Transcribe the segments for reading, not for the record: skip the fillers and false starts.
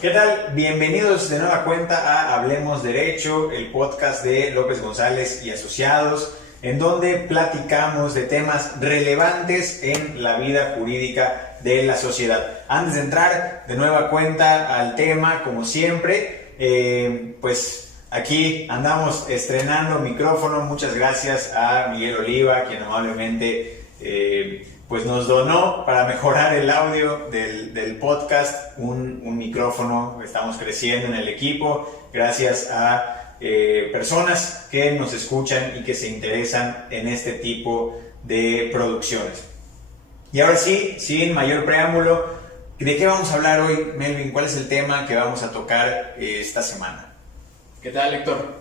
¿Qué tal? Bienvenidos de nueva cuenta a Hablemos Derecho, el podcast de López González y Asociados, en donde platicamos de temas relevantes en la vida jurídica de la sociedad. Antes de entrar de nueva cuenta al tema, como siempre, pues aquí andamos estrenando micrófono. Muchas gracias a Miguel Oliva, quien amablemente pues nos donó para mejorar el audio del podcast un micrófono. Estamos creciendo en el equipo gracias a personas que nos escuchan y que se interesan en este tipo de producciones. Y ahora sí, sin mayor preámbulo, ¿de qué vamos a hablar hoy, Melvin? ¿Cuál es el tema que vamos a tocar esta semana? ¿Qué tal, Héctor?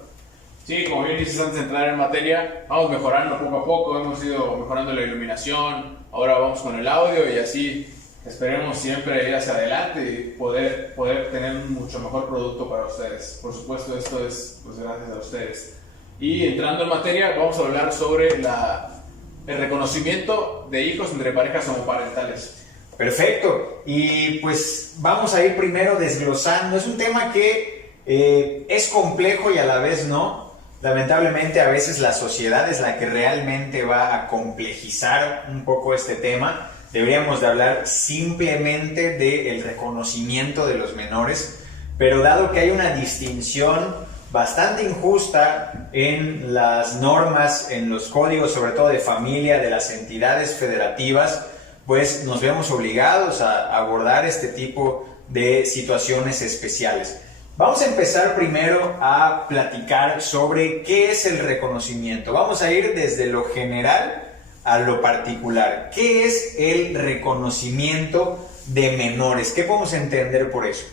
Sí, como bien dices, antes de entrar en materia, vamos mejorando poco a poco, hemos ido mejorando la iluminación, ahora vamos con el audio y así esperemos siempre ir hacia adelante y poder tener un mucho mejor producto para ustedes. Por supuesto, esto es pues gracias a ustedes. Y entrando en materia, vamos a hablar sobre el reconocimiento de hijos entre parejas homoparentales. Perfecto, y pues vamos a ir primero desglosando. Es un tema que es complejo y a la vez no. Lamentablemente a veces la sociedad es la que realmente va a complejizar un poco este tema. Deberíamos de hablar simplemente del reconocimiento de los menores, pero dado que hay una distinción bastante injusta en las normas, en los códigos, sobre todo de familia, de las entidades federativas, pues nos vemos obligados a abordar este tipo de situaciones especiales. Vamos a empezar primero a platicar sobre qué es el reconocimiento. Vamos a ir desde lo general a lo particular. ¿Qué es el reconocimiento de menores? ¿Qué podemos entender por eso?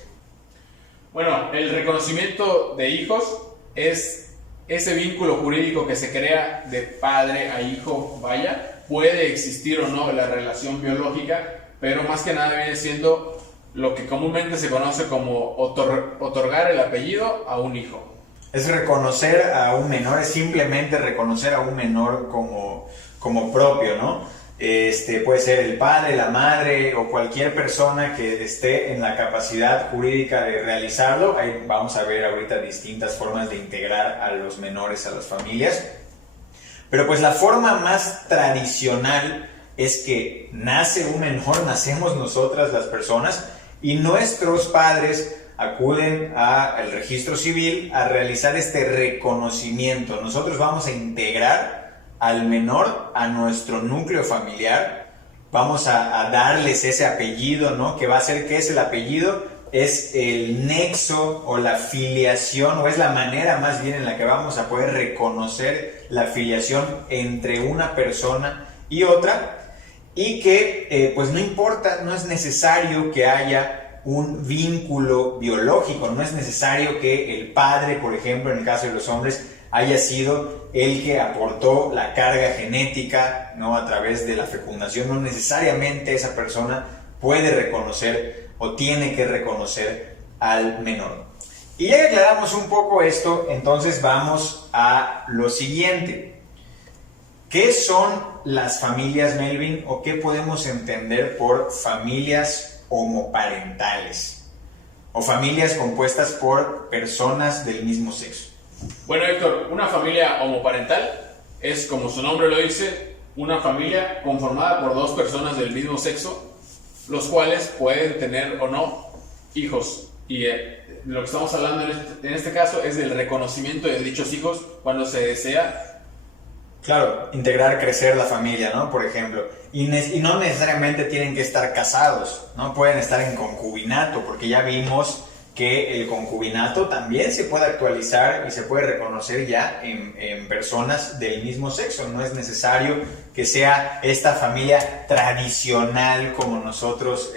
Bueno, el reconocimiento de hijos es ese vínculo jurídico que se crea de padre a hijo, puede existir o no la relación biológica, pero más que nada viene siendo lo que comúnmente se conoce como otorgar el apellido a un hijo. Es reconocer a un menor, es simplemente reconocer a un menor como propio, ¿no? Puede ser el padre, la madre o cualquier persona que esté en la capacidad jurídica de realizarlo. Ahí vamos a ver ahorita distintas formas de integrar a los menores a las familias. Pero pues la forma más tradicional es que nace un menor, nacemos nosotras las personas, y nuestros padres acuden al registro civil a realizar este reconocimiento. Nosotros vamos a integrar al menor a nuestro núcleo familiar, vamos a darles ese apellido, ¿no? Que va a ser, ¿qué es el apellido? Es el nexo o la filiación, o es la manera más bien en la que vamos a poder reconocer la filiación entre una persona y otra. Y que pues no importa, no es necesario que haya un vínculo biológico, no es necesario que el padre, por ejemplo, en el caso de los hombres, haya sido el que aportó la carga genética, ¿no? A través de la fecundación. No necesariamente esa persona puede reconocer o tiene que reconocer al menor. Y ya que aclaramos un poco esto, entonces vamos a lo siguiente. ¿Qué son las familias, Melvin, o qué podemos entender por familias homoparentales o familias compuestas por personas del mismo sexo? Bueno, Héctor, una familia homoparental es, como su nombre lo dice, una familia conformada por dos personas del mismo sexo, los cuales pueden tener o no hijos. Y lo que estamos hablando en este caso es del reconocimiento de dichos hijos cuando se desea. Claro, integrar, crecer la familia, ¿no? Por ejemplo. Y no necesariamente tienen que estar casados, ¿no? Pueden estar en concubinato, porque ya vimos que el concubinato también se puede actualizar y se puede reconocer ya en personas del mismo sexo. No es necesario que sea esta familia tradicional como nosotros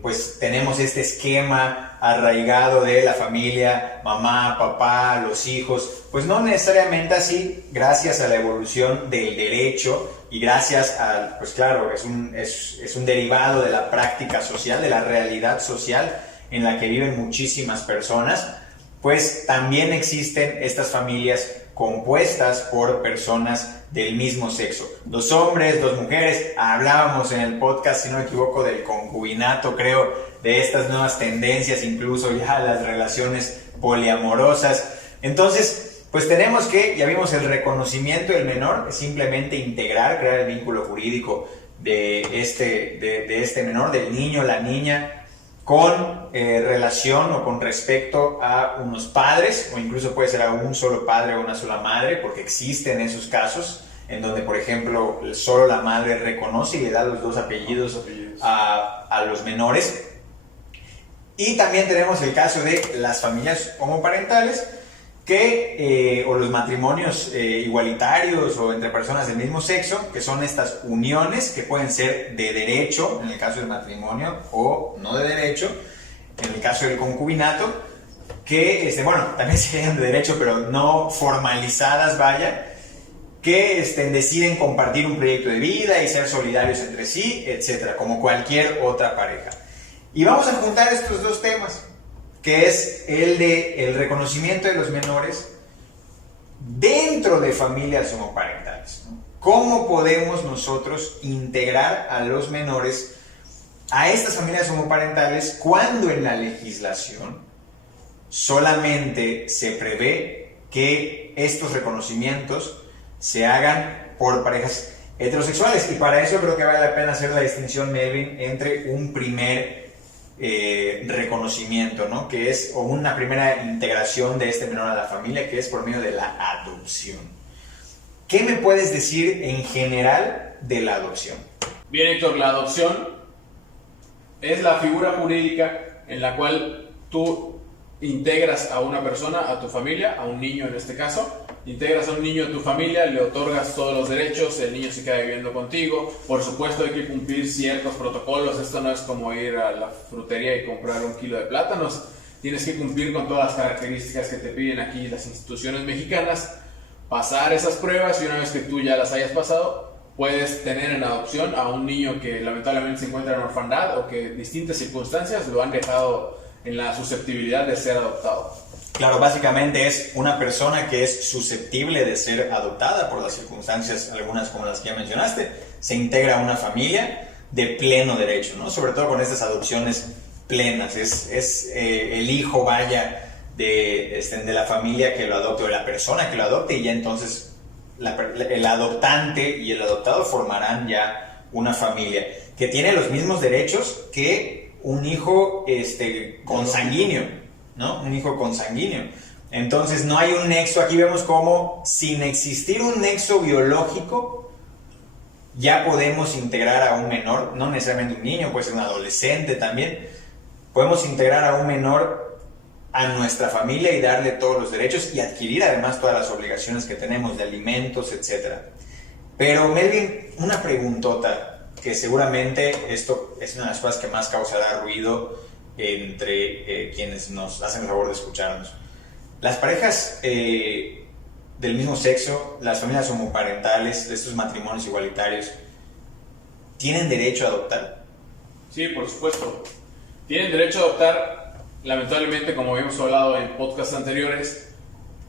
pues tenemos este esquema arraigado de la familia, mamá, papá, los hijos. Pues no necesariamente así, gracias a la evolución del derecho y gracias a, pues claro, es un derivado de la práctica social, de la realidad social en la que viven muchísimas personas, pues también existen estas familias compuestas por personas del mismo sexo. Dos hombres, dos mujeres, hablábamos en el podcast, si no me equivoco, del concubinato, creo, de estas nuevas tendencias, incluso ya las relaciones poliamorosas. Entonces, pues tenemos que, ya vimos, el reconocimiento del menor, es simplemente integrar, crear el vínculo jurídico de este menor, del niño, la niña, con relación o con respecto a unos padres, o incluso puede ser a un solo padre o una sola madre, porque existen esos casos en donde, por ejemplo, solo la madre reconoce y le da los dos apellidos a los menores. Y también tenemos el caso de las familias homoparentales, o los matrimonios igualitarios o entre personas del mismo sexo, que son estas uniones que pueden ser de derecho, en el caso del matrimonio, o no de derecho, en el caso del concubinato, que, también serían de derecho, pero no formalizadas, vaya, que deciden compartir un proyecto de vida y ser solidarios entre sí, etcétera, como cualquier otra pareja. Y vamos a juntar estos dos temas, que es el reconocimiento de los menores dentro de familias homoparentales, ¿no? ¿Cómo podemos nosotros integrar a los menores a estas familias homoparentales cuando en la legislación solamente se prevé que estos reconocimientos se hagan por parejas heterosexuales? Y para eso creo que vale la pena hacer la distinción, Melvin, entre un primer reconocimiento, ¿no? Que es, o una primera integración de este menor a la familia, que es por medio de la adopción. ¿Qué me puedes decir en general de la adopción? Bien, Héctor, la adopción es la figura jurídica en la cual tú integras a una persona, a tu familia, a un niño en este caso. Integras a un niño a tu familia, le otorgas todos los derechos, el niño se queda viviendo contigo. Por supuesto hay que cumplir ciertos protocolos, esto no es como ir a la frutería y comprar 1 kilo de plátanos. Tienes que cumplir con todas las características que te piden aquí las instituciones mexicanas, pasar esas pruebas, y una vez que tú ya las hayas pasado, puedes tener en adopción a un niño que lamentablemente se encuentra en orfandad o que distintas circunstancias lo han dejado en la susceptibilidad de ser adoptado. Claro, básicamente es una persona que es susceptible de ser adoptada por las circunstancias, algunas como las que ya mencionaste, se integra a una familia de pleno derecho, ¿no? Sobre todo con estas adopciones plenas, es el hijo, vaya, de la familia que lo adopte o de la persona que lo adopte, y ya entonces el adoptante y el adoptado formarán ya una familia que tiene los mismos derechos que un hijo consanguíneo, ¿no? Un hijo consanguíneo. Entonces no hay un nexo. Aquí vemos cómo, sin existir un nexo biológico, ya podemos integrar a un menor, no necesariamente un niño, puede ser un adolescente también. Podemos integrar a un menor a nuestra familia y darle todos los derechos y adquirir además todas las obligaciones que tenemos de alimentos, etc. Pero Melvin, una preguntota, que seguramente esto es una de las cosas que más causará ruido entre quienes nos hacen el favor de escucharnos. Las parejas del mismo sexo, las familias homoparentales, estos matrimonios igualitarios, ¿tienen derecho a adoptar? Sí, por supuesto. Tienen derecho a adoptar. Lamentablemente, como habíamos hablado en podcasts anteriores,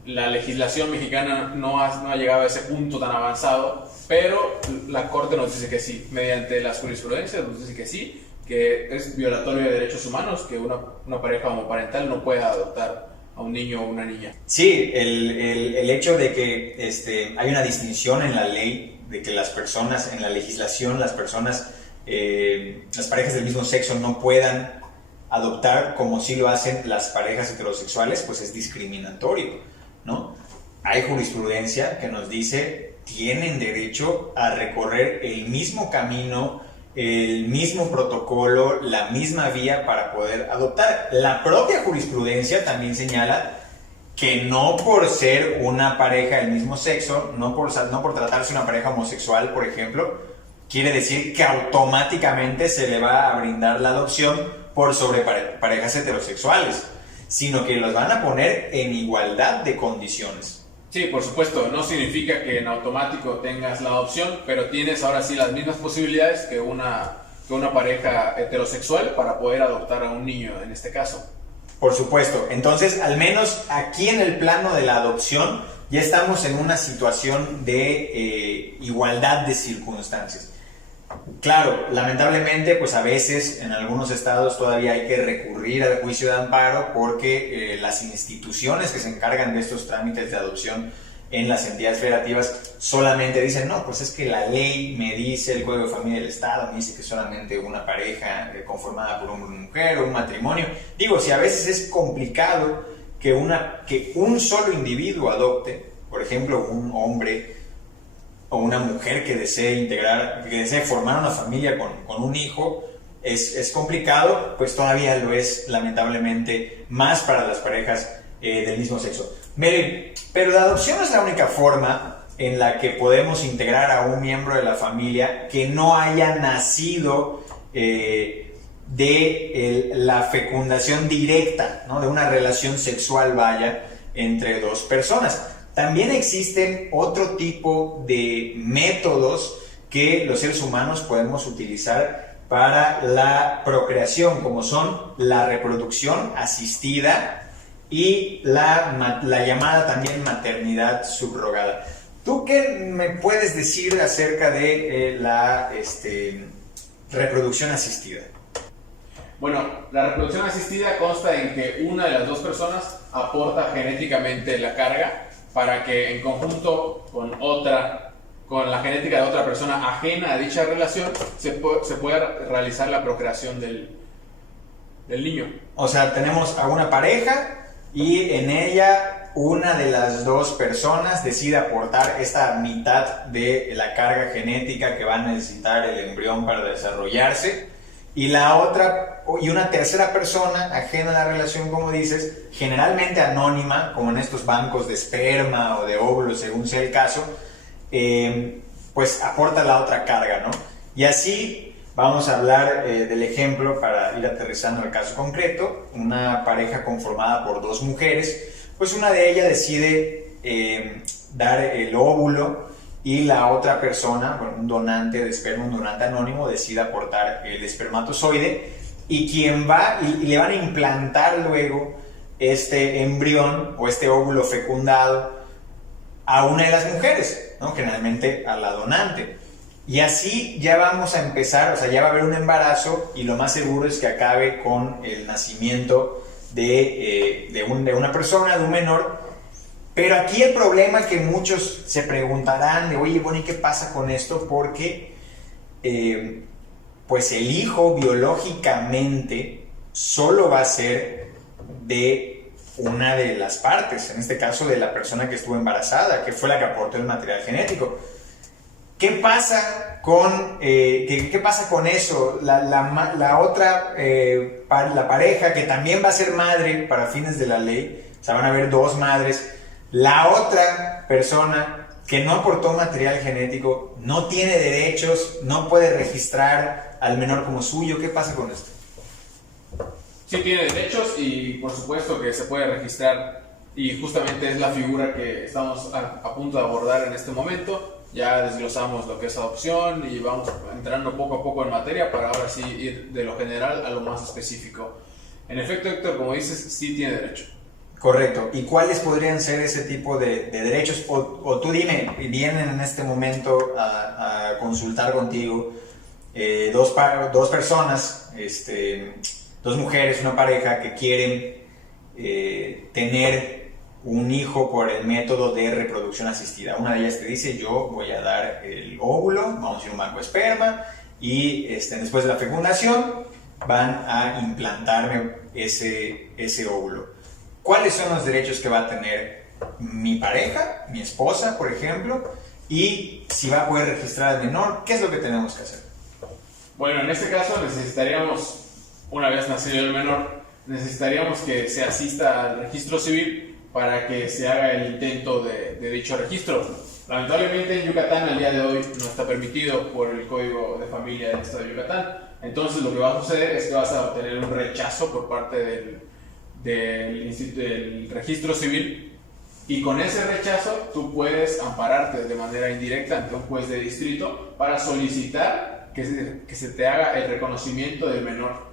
la legislación mexicana no ha llegado a ese punto tan avanzado, pero la Corte nos dice que sí, mediante las jurisprudencias nos dice que sí, que es violatorio de derechos humanos que una pareja homoparental no pueda adoptar a un niño o una niña. Sí, el hecho de que hay una distinción en la ley, de que las personas, en la legislación, las parejas del mismo sexo no puedan adoptar como sí lo hacen las parejas heterosexuales, pues es discriminatorio, ¿no? Hay jurisprudencia que nos dice tienen derecho a recorrer el mismo camino, el mismo protocolo, la misma vía para poder adoptar. La propia jurisprudencia también señala que no por ser una pareja del mismo sexo, no por tratarse de una pareja homosexual, por ejemplo, quiere decir que automáticamente se le va a brindar la adopción por sobre parejas heterosexuales, sino que los van a poner en igualdad de condiciones. Sí, por supuesto, no significa que en automático tengas la adopción, pero tienes ahora sí las mismas posibilidades que una pareja heterosexual para poder adoptar a un niño en este caso. Por supuesto, entonces al menos aquí en el plano de la adopción ya estamos en una situación de igualdad de circunstancias. Claro, lamentablemente, pues a veces en algunos estados todavía hay que recurrir al juicio de amparo porque las instituciones que se encargan de estos trámites de adopción en las entidades federativas solamente dicen, no, pues es que la ley me dice, el Código de Familia del Estado me dice que solamente una pareja conformada por una mujer o un matrimonio. Digo, si a veces es complicado que un solo individuo adopte, por ejemplo, un hombre o una mujer que desee formar una familia con un hijo, es complicado, pues todavía lo es lamentablemente más para las parejas del mismo sexo. Pero la adopción es la única forma en la que podemos integrar a un miembro de la familia que no haya nacido de la fecundación directa, ¿no? De una relación sexual, vaya, entre dos personas. También existen otro tipo de métodos que los seres humanos podemos utilizar para la procreación, como son la reproducción asistida y la llamada también maternidad subrogada. ¿Tú qué me puedes decir acerca de la reproducción asistida? Bueno, la reproducción asistida consta en que una de las dos personas aporta genéticamente la carga para que en conjunto con la genética de otra persona ajena a dicha relación se pueda realizar la procreación del niño. O sea, tenemos a una pareja y en ella una de las dos personas decide aportar esta mitad de la carga genética que va a necesitar el embrión para desarrollarse, y una tercera persona ajena a la relación, como dices, generalmente anónima, como en estos bancos de esperma o de óvulos, según sea el caso, pues aporta la otra carga, ¿no? Y así vamos a hablar del ejemplo para ir aterrizando el caso concreto. Una pareja conformada por dos mujeres, pues una de ellas decide dar el óvulo y la otra persona, bueno, un donante de esperma, un donante anónimo, decide aportar el espermatozoide, y quien va y le van a implantar luego este embrión o este óvulo fecundado a una de las mujeres, ¿no? Generalmente a la donante. Y así ya vamos a empezar, o sea, ya va a haber un embarazo, y lo más seguro es que acabe con el nacimiento de una persona, de un menor. Pero aquí el problema es que muchos se preguntarán de, oye, bueno, ¿y qué pasa con esto? Porque pues el hijo biológicamente solo va a ser de una de las partes, en este caso de la persona que estuvo embarazada, que fue la que aportó el material genético. ¿Qué pasa con eso? La otra, la pareja que también va a ser madre para fines de la ley, o sea, van a haber dos madres. La otra persona que no aportó material genético no tiene derechos, no puede registrar al menor como suyo. ¿Qué pasa con esto? Sí tiene derechos, y por supuesto que se puede registrar, y justamente es la figura que estamos a punto de abordar en este momento. Ya desglosamos lo que es adopción y vamos entrando poco a poco en materia para ahora sí ir de lo general a lo más específico. En efecto, Héctor, como dices, sí tiene derecho. Correcto. ¿Y cuáles podrían ser ese tipo de derechos? O tú dime, vienen en este momento a consultar contigo dos personas, dos mujeres, una pareja que quieren tener un hijo por el método de reproducción asistida. Una de ellas te dice, yo voy a dar el óvulo, vamos a ir a un banco de esperma, y después de la fecundación van a implantarme ese óvulo. ¿Cuáles son los derechos que va a tener mi pareja, mi esposa, por ejemplo? Y si va a poder registrar al menor, ¿qué es lo que tenemos que hacer? Bueno, en este caso necesitaríamos, una vez nacido el menor, necesitaríamos que se asista al registro civil para que se haga el intento de dicho registro. Lamentablemente en Yucatán al día de hoy no está permitido por el Código de Familia del Estado de Yucatán. Entonces lo que va a suceder es que vas a obtener un rechazo por parte del registro civil, y con ese rechazo tú puedes ampararte de manera indirecta ante un juez de distrito para solicitar que se te haga el reconocimiento del menor.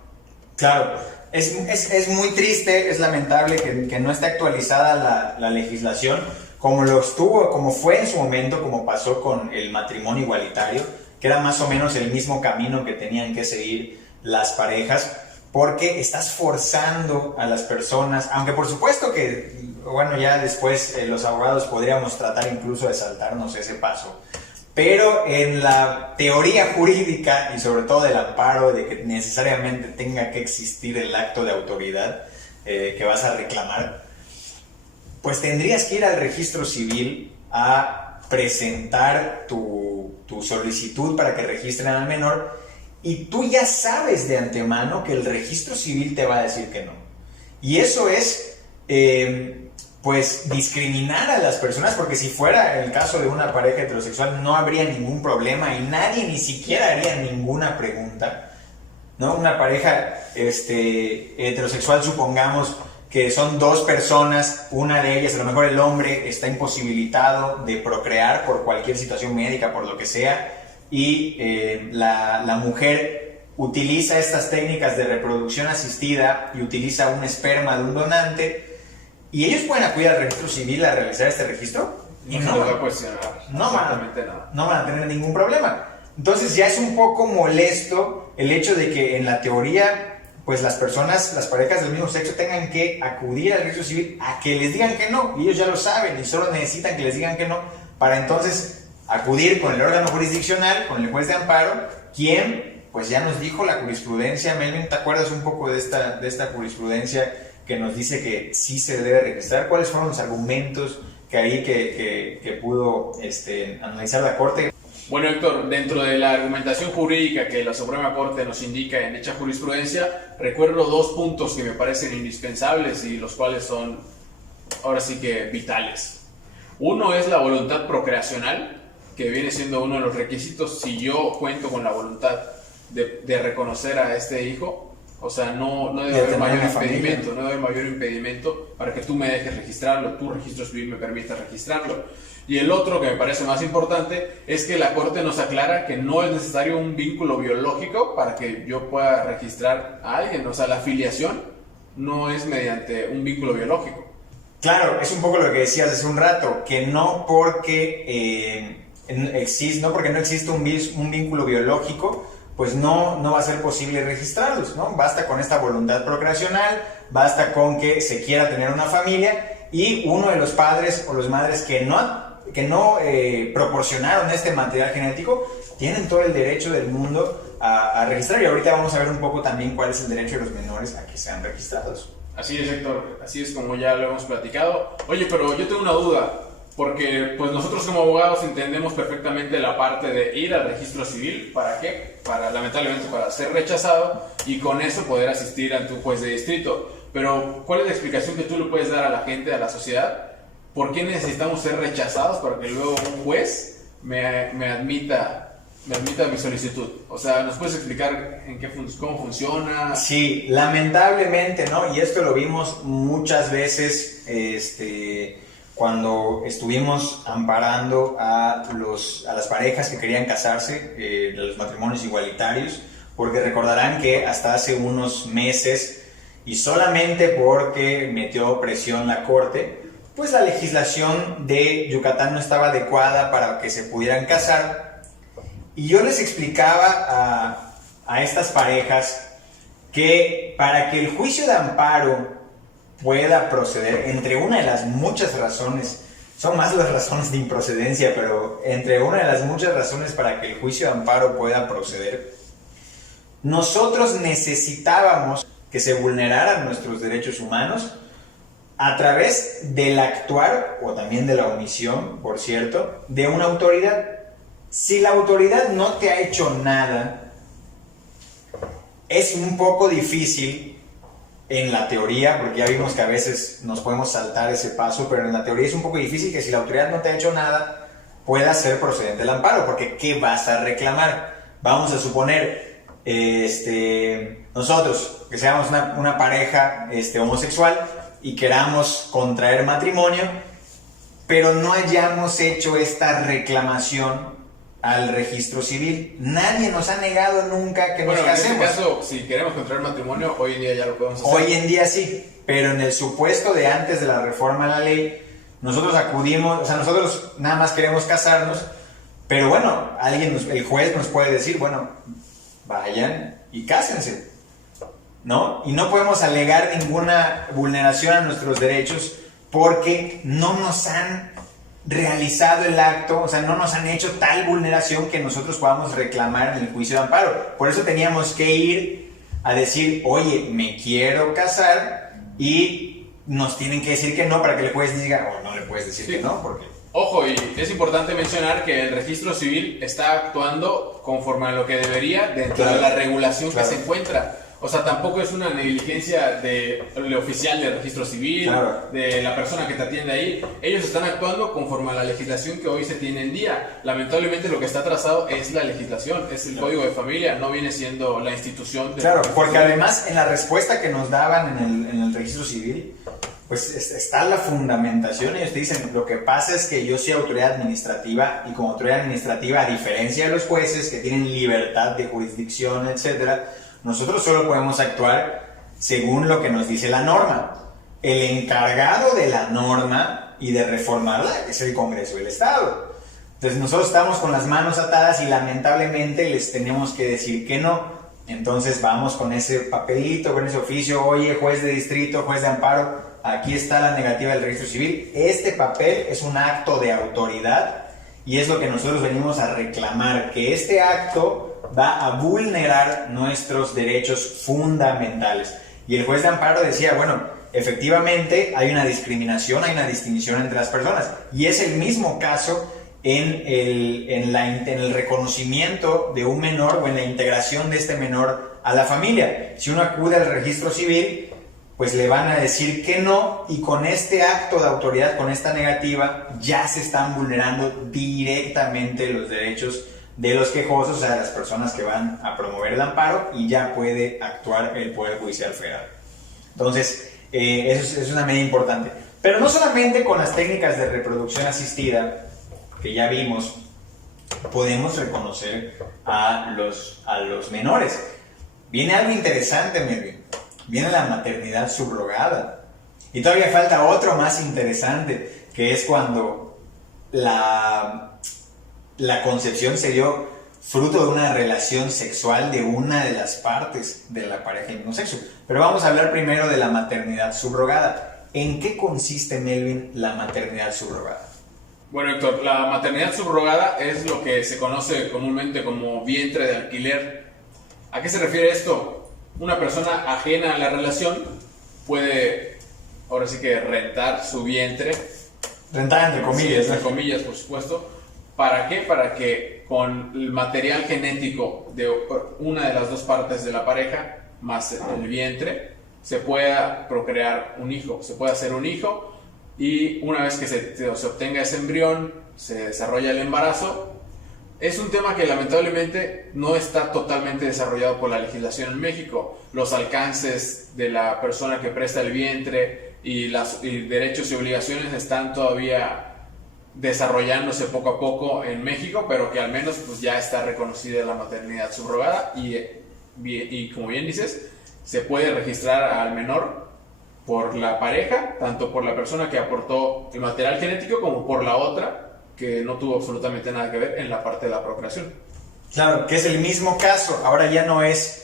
Claro, es muy triste, es lamentable que no esté actualizada la legislación como fue en su momento, como pasó con el matrimonio igualitario, que era más o menos el mismo camino que tenían que seguir las parejas, porque estás forzando a las personas, aunque por supuesto que, bueno, ya después los abogados podríamos tratar incluso de saltarnos ese paso, pero en la teoría jurídica y sobre todo del amparo de que necesariamente tenga que existir el acto de autoridad que vas a reclamar, pues tendrías que ir al registro civil a presentar tu solicitud para que registren al menor, y tú ya sabes de antemano que el registro civil te va a decir que no. Y eso es, pues, discriminar a las personas, porque si fuera el caso de una pareja heterosexual no habría ningún problema y nadie ni siquiera haría ninguna pregunta, ¿no? Una pareja heterosexual, supongamos que son dos personas, una de ellas, a lo mejor el hombre está imposibilitado de procrear por cualquier situación médica, por lo que sea, y la mujer utiliza estas técnicas de reproducción asistida y utiliza un esperma de un donante, y ellos pueden acudir al registro civil a realizar este registro y no va a cuestionar absolutamente nada. No van a tener ningún problema. Entonces ya es un poco molesto el hecho de que en la teoría pues las personas, las parejas del mismo sexo tengan que acudir al registro civil a que les digan que no, y ellos ya lo saben y solo necesitan que les digan que no para entonces acudir con el órgano jurisdiccional, con el juez de amparo, quien pues ya nos dijo la jurisprudencia. Melvin, ¿te acuerdas un poco de esta jurisprudencia que nos dice que sí se debe registrar? ¿Cuáles fueron los argumentos que pudo analizar la Corte? Bueno, Héctor, dentro de la argumentación jurídica que la Suprema Corte nos indica en dicha jurisprudencia, recuerdo dos puntos que me parecen indispensables y los cuales son ahora sí que vitales. Uno es la voluntad procreacional, que viene siendo uno de los requisitos si yo cuento con la voluntad de reconocer a este hijo. O sea, no debe haber mayor impedimento para que tú me dejes registrarlo, tu registro civil me permita registrarlo. Y el otro, que me parece más importante, es que la Corte nos aclara que no es necesario un vínculo biológico para que yo pueda registrar a alguien. O sea, la filiación no es mediante un vínculo biológico. Claro, es un poco lo que decías hace un rato, que no porque no existe un vínculo biológico, pues no va a ser posible registrarlos, ¿no? Basta con esta voluntad procreacional, basta con que se quiera tener una familia y uno de los padres o las madres que no proporcionaron este material genético tienen todo el derecho del mundo a registrar, y ahorita vamos a ver un poco también cuál es el derecho de los menores a que sean registrados. Así es, Héctor, así es como ya lo hemos platicado. Oye, pero yo tengo una duda, porque pues nosotros como abogados entendemos perfectamente la parte de ir al registro civil. ¿Para qué? Lamentablemente para ser rechazado y con eso poder asistir ante un juez de distrito. Pero ¿cuál es la explicación que tú le puedes dar a la gente, a la sociedad? ¿Por qué necesitamos ser rechazados para que luego un juez me admita mi solicitud? O sea, ¿nos puedes explicar cómo funciona? Sí, lamentablemente, ¿no? Y esto lo vimos muchas veces cuando estuvimos amparando a las parejas que querían casarse, de los matrimonios igualitarios, porque recordarán que hasta hace unos meses, y solamente porque metió presión la Corte, pues la legislación de Yucatán no estaba adecuada para que se pudieran casar. Y yo les explicaba a estas parejas que para que el juicio de amparo pueda proceder, entre una de las muchas razones, son más las razones de improcedencia, pero entre una de las muchas razones para que el juicio de amparo pueda proceder, nosotros necesitábamos que se vulneraran nuestros derechos humanos a través del actuar, o también de la omisión, por cierto, de una autoridad. Si la autoridad no te ha hecho nada, es un poco difícil en la teoría, porque ya vimos que a veces nos podemos saltar ese paso, pero en la teoría es un poco difícil que si la autoridad no te ha hecho nada, pueda ser procedente el amparo, porque ¿qué vas a reclamar? Vamos a suponer, nosotros, que seamos una pareja homosexual, y queramos contraer matrimonio, pero no hayamos hecho esta reclamación al registro civil. Nadie nos ha negado nunca que nos casemos. En este caso, si queremos contraer matrimonio, hoy en día ya lo podemos hacer. Hoy en día sí, pero en el supuesto de antes de la reforma a la ley, nosotros acudimos, o sea, nosotros nada más queremos casarnos, Pero bueno, el juez nos puede decir, bueno, vayan y cásense, ¿no? Y no podemos alegar ninguna vulneración a nuestros derechos porque no nos han realizado el acto, o sea, no nos han hecho tal vulneración que nosotros podamos reclamar en el juicio de amparo. Por eso teníamos que ir a decir, oye, me quiero casar, y nos tienen que decir que no para que el juez diga, o no le puedes decir que no, porque... Ojo, y es importante mencionar que el registro civil está actuando conforme a lo que debería dentro de la regulación que se encuentra. O sea, tampoco es una negligencia del oficial del registro civil, de la persona que te atiende ahí. Ellos están actuando conforme a la legislación que hoy se tiene en día. Lamentablemente lo que está atrasado es la legislación, es el código de familia, no viene siendo la institución. Claro, porque además en la respuesta que nos daban en el registro civil, pues está la fundamentación. Ellos te dicen, lo que pasa es que yo soy autoridad administrativa, y como autoridad administrativa, a diferencia de los jueces que tienen libertad de jurisdicción, etcétera, nosotros solo podemos actuar según lo que nos dice la norma. El encargado de la norma y de reformarla es el Congreso del Estado. Entonces nosotros estamos con las manos atadas y lamentablemente les tenemos que decir que no. Entonces vamos con ese papelito, con ese oficio, oye, juez de distrito, juez de amparo, aquí está la negativa del registro civil. Este papel es un acto de autoridad y es lo que nosotros venimos a reclamar, que este acto va a vulnerar nuestros derechos fundamentales. Y el juez de amparo decía, bueno, efectivamente hay una discriminación, hay una distinción entre las personas, y es el mismo caso en el reconocimiento de un menor o en la integración de este menor a la familia. Si uno acude al registro civil, pues le van a decir que no, y con este acto de autoridad, con esta negativa, ya se están vulnerando directamente los derechos de los quejosos, o sea, de las personas que van a promover el amparo, y ya puede actuar el Poder Judicial Federal. Entonces, eso es una medida importante. Pero no solamente con las técnicas de reproducción asistida, que ya vimos, podemos reconocer a los menores. Viene algo interesante, Melvin. Viene la maternidad subrogada. Y todavía falta otro más interesante, que es cuando la concepción se dio fruto de una relación sexual de una de las partes de la pareja del mismo sexo. Pero vamos a hablar primero de la maternidad subrogada. ¿En qué consiste, Melvin, la maternidad subrogada? Bueno, Héctor, la maternidad subrogada es lo que se conoce comúnmente como vientre de alquiler. ¿A qué se refiere esto? Una persona ajena a la relación puede, ahora sí que, rentar su vientre. Rentar entre comillas. Sí, entre comillas, por supuesto. ¿Para qué? Para que con el material genético de una de las dos partes de la pareja, más el vientre, se pueda procrear un hijo, se pueda hacer un hijo, y una vez que se obtenga ese embrión, se desarrolla el embarazo. Es un tema que lamentablemente no está totalmente desarrollado por la legislación en México. Los alcances de la persona que presta el vientre y derechos y obligaciones están todavía desarrollándose poco a poco en México, pero que al menos pues ya está reconocida la maternidad subrogada, y como bien dices, se puede registrar al menor por la pareja, tanto por la persona que aportó el material genético como por la otra que no tuvo absolutamente nada que ver en la parte de la procreación. Claro, que es el mismo caso. Ahora ya no es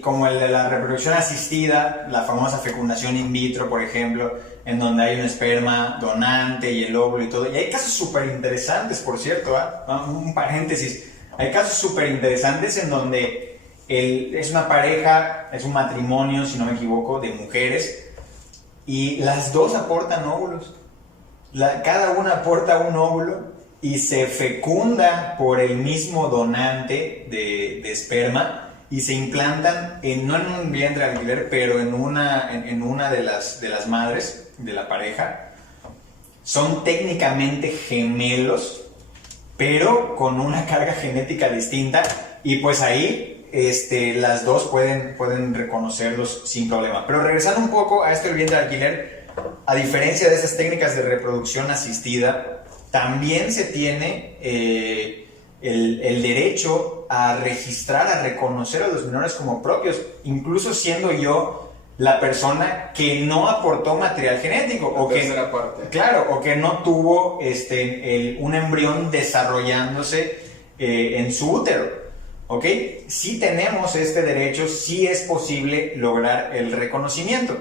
como el de la reproducción asistida, la famosa fecundación in vitro, por ejemplo, en donde hay un esperma donante y el óvulo y todo. Y hay casos súper interesantes, por cierto, un paréntesis. Hay casos súper interesantes en donde es una pareja, es un matrimonio, si no me equivoco, de mujeres, y las dos aportan óvulos. Cada una aporta un óvulo y se fecunda por el mismo donante de esperma, y se implantan no en un vientre de alquiler, pero en una de las madres de la pareja. Son técnicamente gemelos, pero con una carga genética distinta, y pues ahí las dos pueden reconocerlos sin problema. Pero regresando un poco a esto del vientre de alquiler, a diferencia de esas técnicas de reproducción asistida, también se tiene el derecho a registrar, a reconocer a los menores como propios, incluso siendo yo la persona que no aportó material genético o que, parte. Claro, o que no tuvo un embrión desarrollándose en su útero. ¿Ok? Si tenemos este derecho, sí es posible lograr el reconocimiento.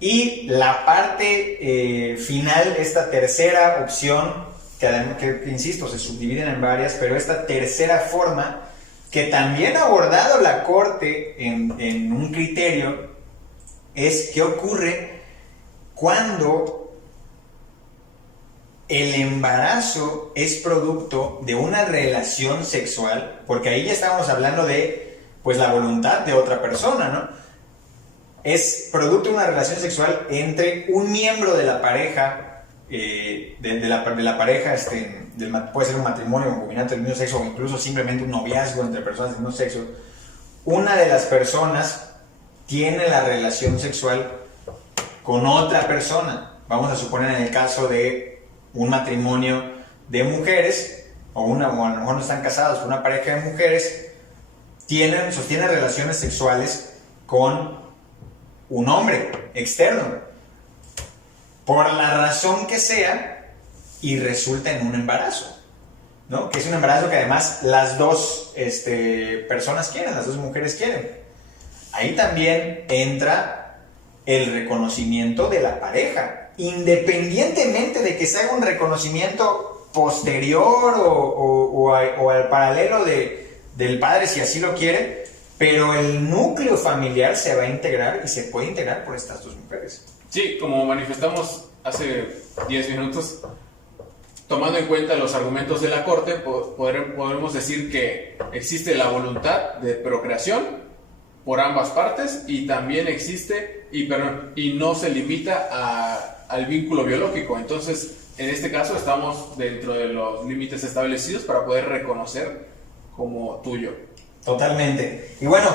Y la parte final, esta tercera opción, que insisto, se subdividen en varias, pero esta tercera forma, que también ha abordado la Corte en un criterio, es qué ocurre cuando el embarazo es producto de una relación sexual, porque ahí ya estábamos hablando de pues la voluntad de otra persona, ¿no? Es producto de una relación sexual entre un miembro de la pareja, de la pareja, puede ser un matrimonio, un concubinato del mismo sexo, o incluso simplemente un noviazgo entre personas del mismo sexo. Una de las personas tiene la relación sexual con otra persona. Vamos a suponer en el caso de un matrimonio de mujeres, o a lo mejor no están casados, una pareja de mujeres sostienen relaciones sexuales con un hombre externo, por la razón que sea, y resulta en un embarazo, ¿no? Que es un embarazo que además las dos personas quieren, las dos mujeres quieren. Ahí también entra el reconocimiento de la pareja, independientemente de que se haga un reconocimiento posterior o al paralelo del padre, si así lo quiere, pero el núcleo familiar se va a integrar y se puede integrar por estas dos mujeres. Sí, como manifestamos hace 10 minutos, tomando en cuenta los argumentos de la Corte, podremos decir que existe la voluntad de procreación por ambas partes, y también existe y no se limita al vínculo biológico. Entonces, en este caso estamos dentro de los límites establecidos para poder reconocer como tuyo. Totalmente. Y bueno,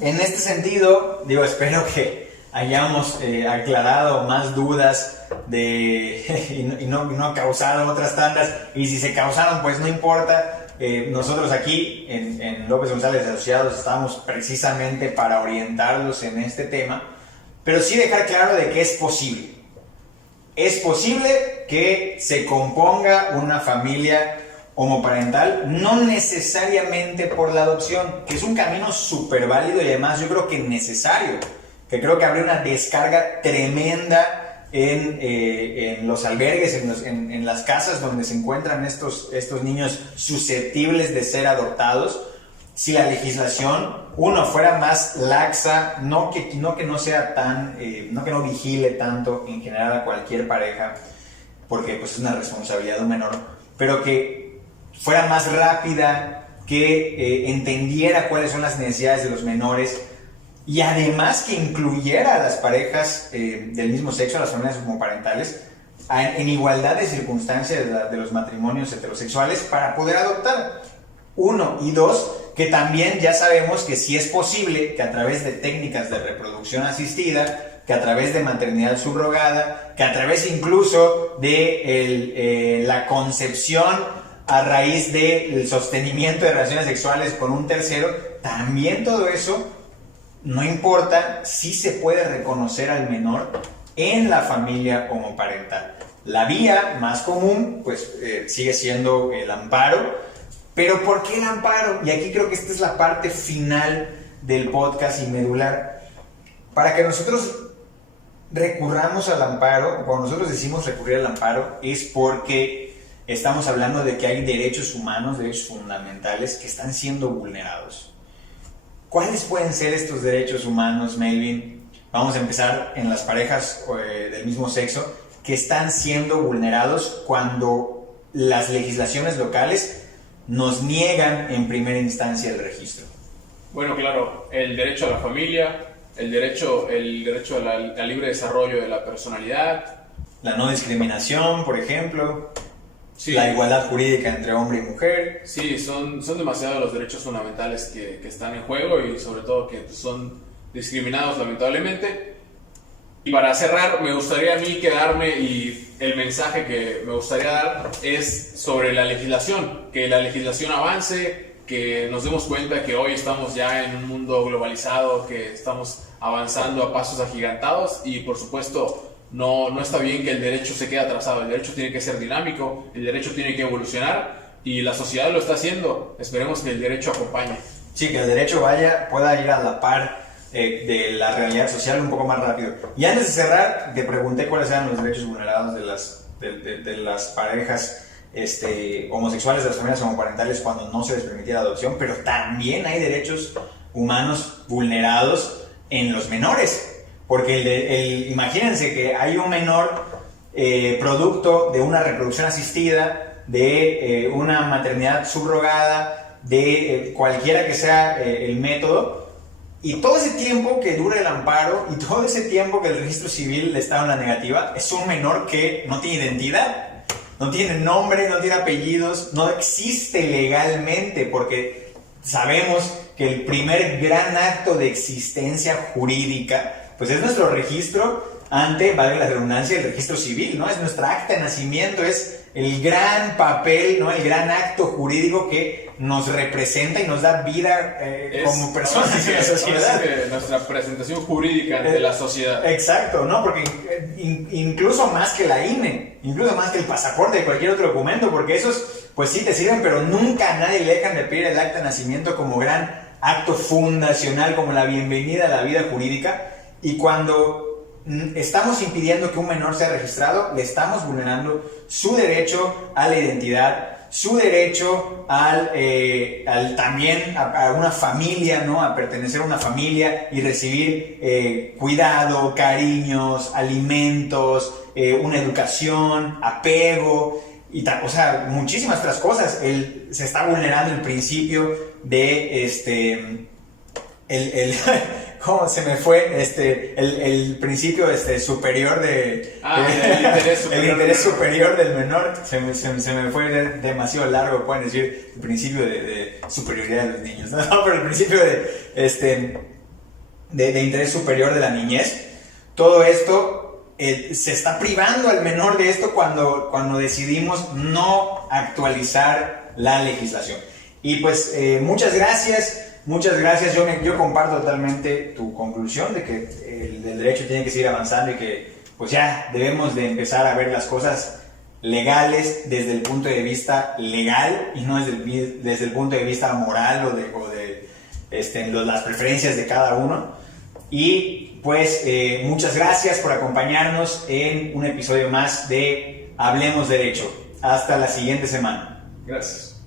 en este sentido, espero que hayamos aclarado más dudas y no causado otras tantas, y si se causaron, pues no importa. Nosotros aquí en López González Asociados estamos precisamente para orientarlos en este tema, pero sí dejar claro de que es posible. Es posible que se componga una familia homoparental, no necesariamente por la adopción, que es un camino súper válido y además yo creo que necesario, que creo que habría una descarga tremenda en los albergues, en las casas donde se encuentran estos niños susceptibles de ser adoptados, si la legislación, fuera más laxa, no que no sea tan, no que no vigile tanto en general a cualquier pareja, porque pues es una responsabilidad de un menor, pero que fuera más rápida, que entendiera cuáles son las necesidades de los menores, y además que incluyera a las parejas del mismo sexo, a las familias homoparentales, en igualdad de circunstancias de los matrimonios heterosexuales para poder adoptar. 1 y 2, que también ya sabemos que sí es posible que a través de técnicas de reproducción asistida, que a través de maternidad subrogada, que a través incluso de la concepción a raíz del sostenimiento de relaciones sexuales con un tercero, también todo eso, no importa, sí se puede reconocer al menor en la familia homoparental. La vía más común, pues sigue siendo el amparo. Pero ¿por qué el amparo? Y aquí creo que esta es la parte final del podcast y medular. Para que nosotros recurramos al amparo, cuando nosotros decimos recurrir al amparo, es porque estamos hablando de que hay derechos humanos, derechos fundamentales que están siendo vulnerados. ¿Cuáles pueden ser estos derechos humanos, Melvin? Vamos a empezar en las parejas del mismo sexo que están siendo vulnerados cuando las legislaciones locales nos niegan en primera instancia el registro. Bueno, claro, el derecho a la familia, el derecho al libre desarrollo de la personalidad, la no discriminación, por ejemplo. Sí. La igualdad jurídica entre hombre y mujer. Sí, son demasiados los derechos fundamentales que están en juego y sobre todo que son discriminados lamentablemente. Y para cerrar, me gustaría a mí quedarme, y el mensaje que me gustaría dar es sobre la legislación, que la legislación avance, que nos demos cuenta que hoy estamos ya en un mundo globalizado, que estamos avanzando a pasos agigantados y por supuesto no está bien que el derecho se quede atrasado. El derecho tiene que ser dinámico, el derecho tiene que evolucionar y la sociedad lo está haciendo. Esperemos que el derecho acompañe. Sí, que el derecho pueda ir a la par de la realidad social un poco más rápido. Y antes de cerrar, te pregunté cuáles eran los derechos vulnerados de las parejas homosexuales, de las familias homoparentales cuando no se les permitía la adopción, pero también hay derechos humanos vulnerados en los menores, porque imagínense que hay un menor producto de una reproducción asistida, de una maternidad subrogada, de cualquiera que sea el método, y todo ese tiempo que dura el amparo y todo ese tiempo que el registro civil le está en la negativa, es un menor que no tiene identidad, no tiene nombre, no tiene apellidos, no existe legalmente, porque sabemos que el primer gran acto de existencia jurídica pues es nuestro registro ante, valga la redundancia, el registro civil, ¿no? Es nuestra acta de nacimiento, es el gran papel, ¿no? El gran acto jurídico que nos representa y nos da vida como personas en la sociedad. Nuestra presentación jurídica ante la sociedad. Exacto, ¿no? Porque incluso más que la INE, incluso más que el pasaporte y cualquier otro documento, porque esos pues sí te sirven, pero nunca a nadie le dejan de pedir el acta de nacimiento como gran acto fundacional, como la bienvenida a la vida jurídica. Y cuando estamos impidiendo que un menor sea registrado, le estamos vulnerando su derecho a la identidad, su derecho también a una familia, ¿no? A pertenecer a una familia y recibir cuidado, cariños, alimentos, una educación, apego, o sea, muchísimas otras cosas. Se está vulnerando el principio de ¿cómo se me fue? El principio superior el interés superior, el interés superior del menor. Se me fue demasiado largo, pueden decir el principio de superioridad de los niños, ¿no? Pero el principio de interés superior de la niñez. Todo esto se está privando al menor de esto cuando decidimos no actualizar la legislación. Y pues muchas gracias. Yo comparto totalmente tu conclusión de que el derecho tiene que seguir avanzando y que pues ya debemos de empezar a ver las cosas legales desde el punto de vista legal y no desde el punto de vista moral o de las preferencias de cada uno. Y pues muchas gracias por acompañarnos en un episodio más de Hablemos Derecho. Hasta la siguiente semana. Gracias.